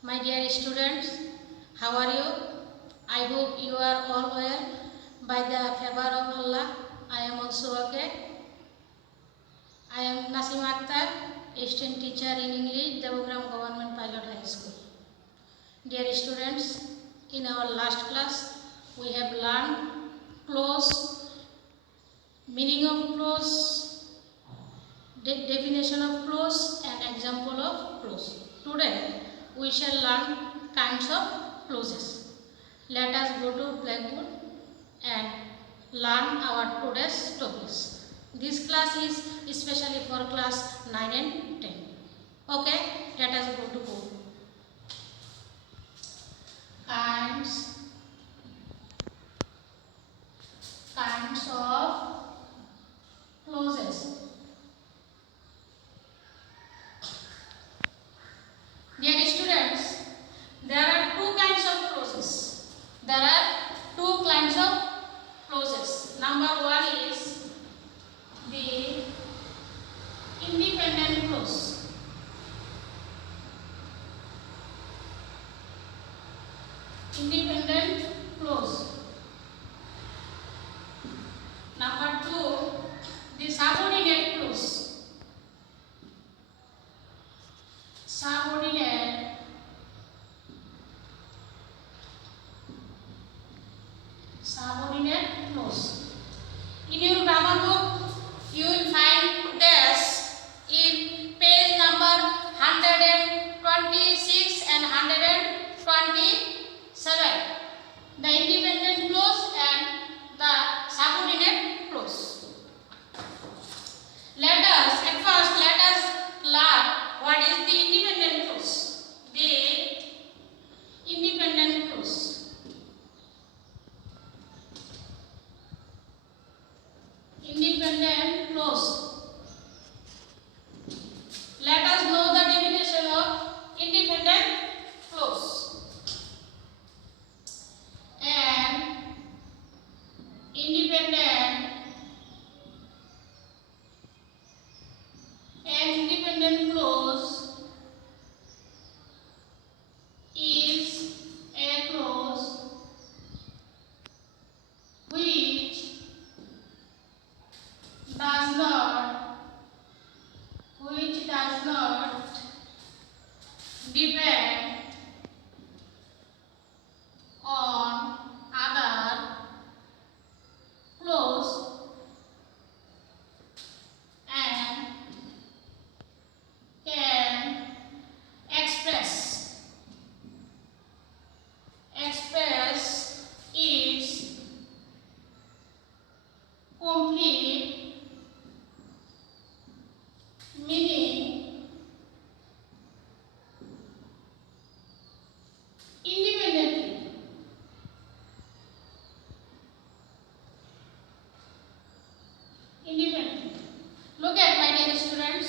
My dear students, how are you? I hope you are all well. By the favor of Allah, I am also okay. I am Nachima Akter, assistant teacher in English, Devagram Govt.Pilot High School. Dear students, in our last class, we have learned clause, meaning of clause, definition of clause and example of clause. Today, we shall learn kinds of clauses. Let us go to blackboard and learn our today's topics. This class is especially for class 9 and 10. Okay, let us go to board. Kinds of clauses. Dear students, there are two kinds of clauses. There are two kinds of clauses. Number one is the independent clause. Independent clause. Number two, the subordinate clause. Subordinate clause. In your grammar book, you will find this in page number 126 and 127. The independent clause and the subordinate clause. At first, let us learn what is the independent clause. The independent clause. Independent clause. Let us know the definition of independent clause. An independent clause is a clause which does not depend on other clause and can express its complete meaning independently. Look at, my dear students.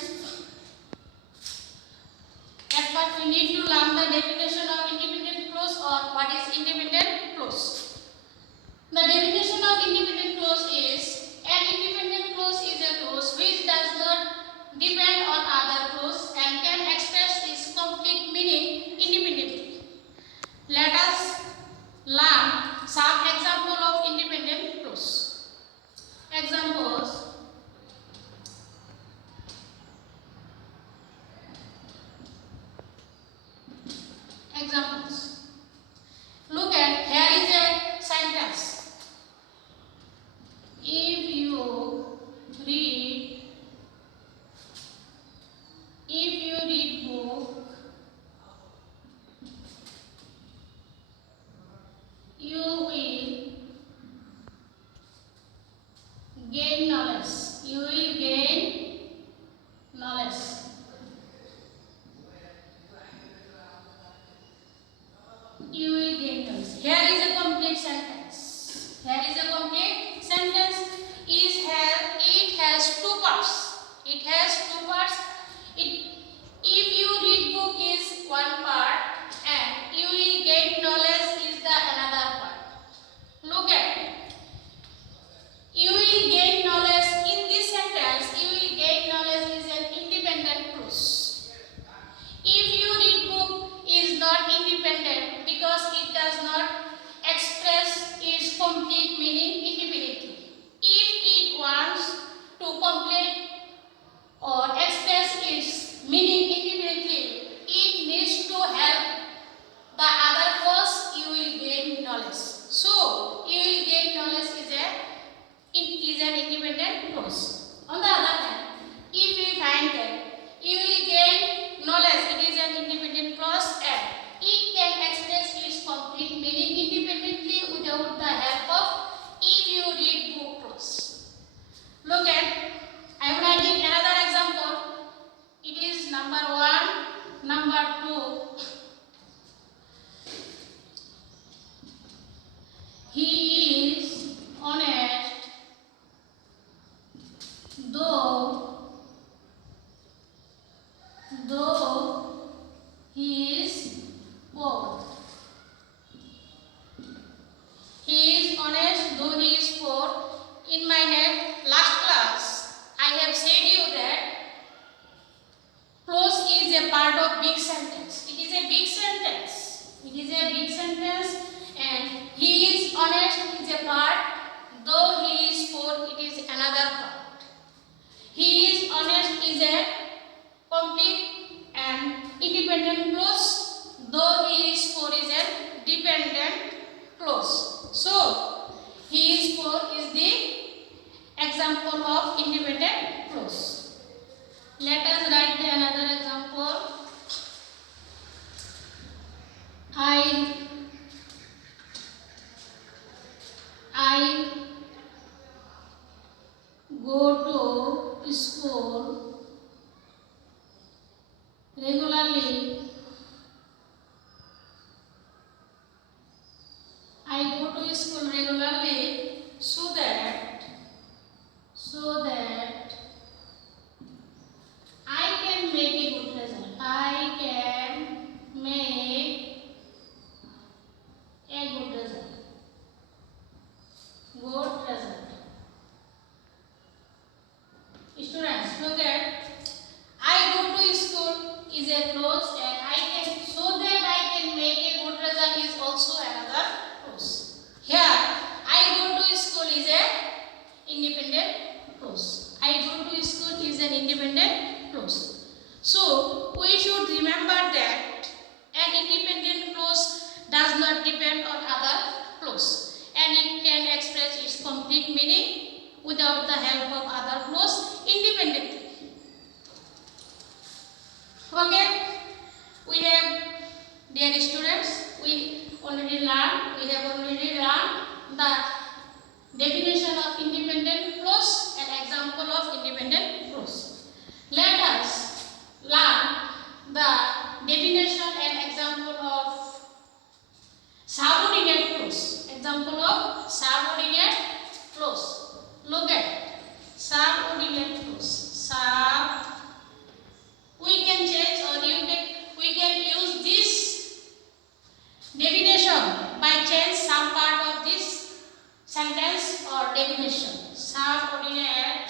At first we need to learn the definition of independent clause or what is independent clause. The definition of independent clause is an independent clause is a clause which does not depend on other clause and can express its complete meaning independently. Let us learn some example of independent clause. Examples. Look at, here is a sentence. If you read book, you will gain knowledge. independent clause, though he is poor is a dependent clause. So he is poor is the example of independent clause. Let us write the another example. I go to school regularly. I go to school regularly so that I can make a good result. I can make a good result. Students, look at I go to school is a clause and I can so that I can make a good result is also another clause. Here I go to school is a independent clause. I go to school is an independent clause. So we should remember that an independent clause does not depend on other clause and it can express its complete meaning without the help of other clause independently. Okay, we have, dear students, we have already learned the definition of independent clause and example of independent clause. Let us learn the definition and example of subordinate clause. Example of subordinate clause. Look at subordinate clause. We can change or we can use this definition by change some part of this sentence or definition. Subordinate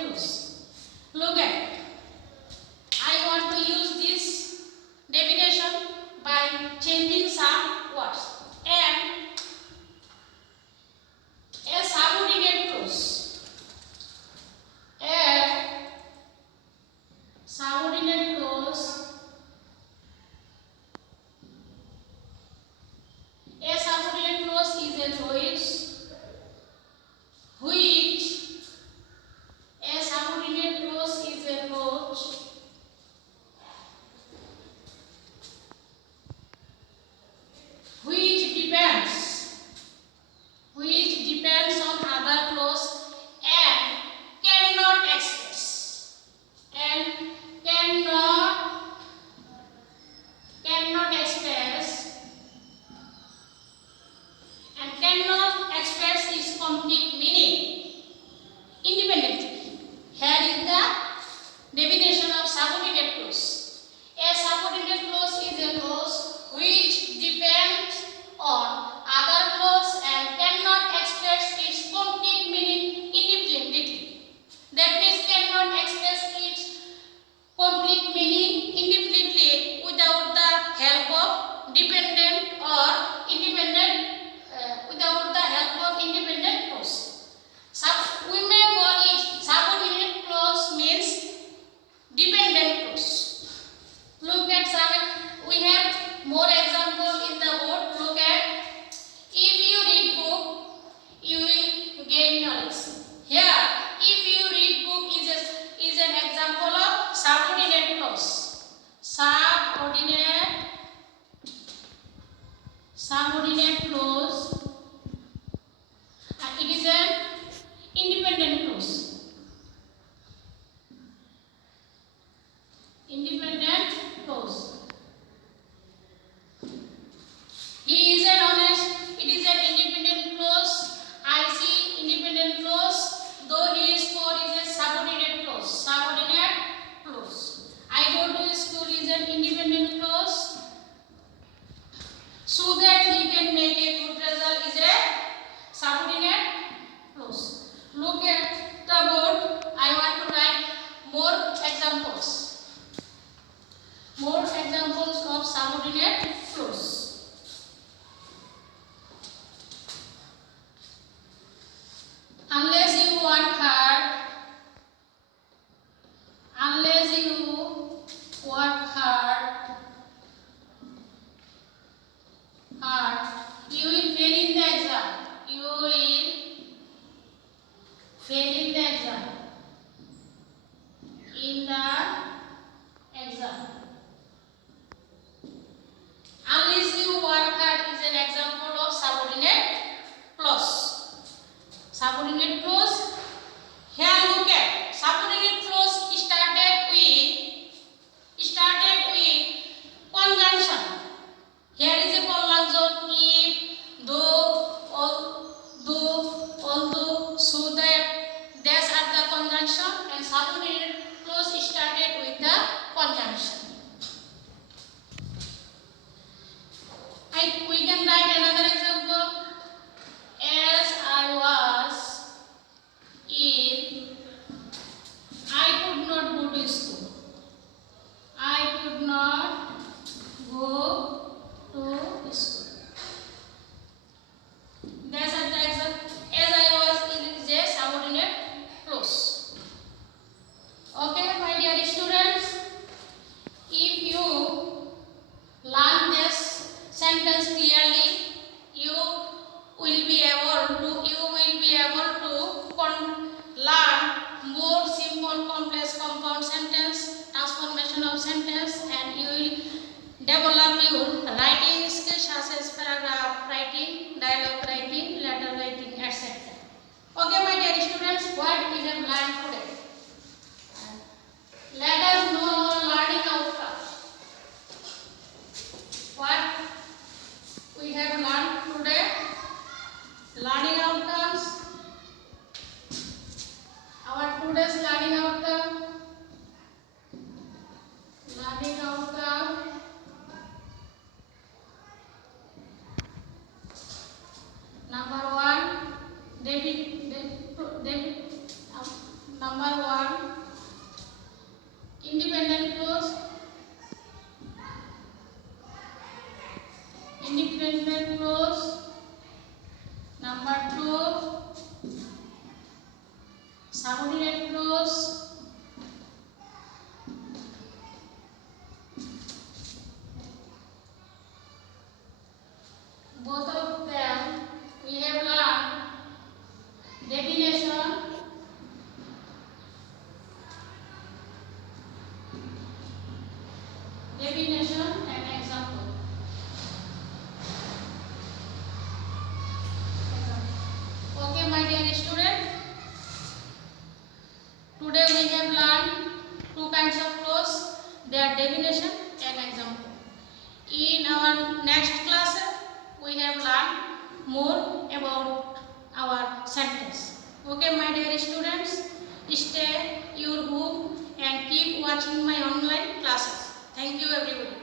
clause. Look at, I want to use this definition by changing some words. And a subordinate clause. A subordinate clause. A subordinate clause is a clause which a subordinate clause is a clause which depends on other clause and cannot express its complete meaning independently. Here is the definition of subordinate clause. A subordinate clause is a clause which depends on other clause and cannot express its complete meaning independently. That means cannot express its complete meaning independently without the help of dependent or independent without the help of independent clause. We may call it subordinate clause means dependent clause. Look at some, we have more example in the board. Look at, if you read book, you will gain knowledge. Here, if you read book is an example of subordinate clause. Subordinate clause. It is an independent clause. Independent clause. He is an honest. It is an independent clause. I see independent clause. Though he is poor is a subordinate clause. Subordinate clause. I go to school is an independent clause. So that he can make a good result is a subordinate clause. Look at the board. I want to write more examples. develop your writing skills such as paragraph writing, dialogue writing, letter writing, etc. Okay, my dear students, what we have learned today? Let us know our learning outcomes. What we have learned today? Learning outcomes. Our today's learning outcome. Learning outcome. Number one, number one, independent clause. Independent clause. Number two, subordinate clause. Both of them we have learned definition, and example. Okay, my dear student, today we have learned two kinds of clause, their definition and example. In our next class, we have learned more about our sentence. Okay, my dear students, stay your home and keep watching my online classes. Thank you, everybody.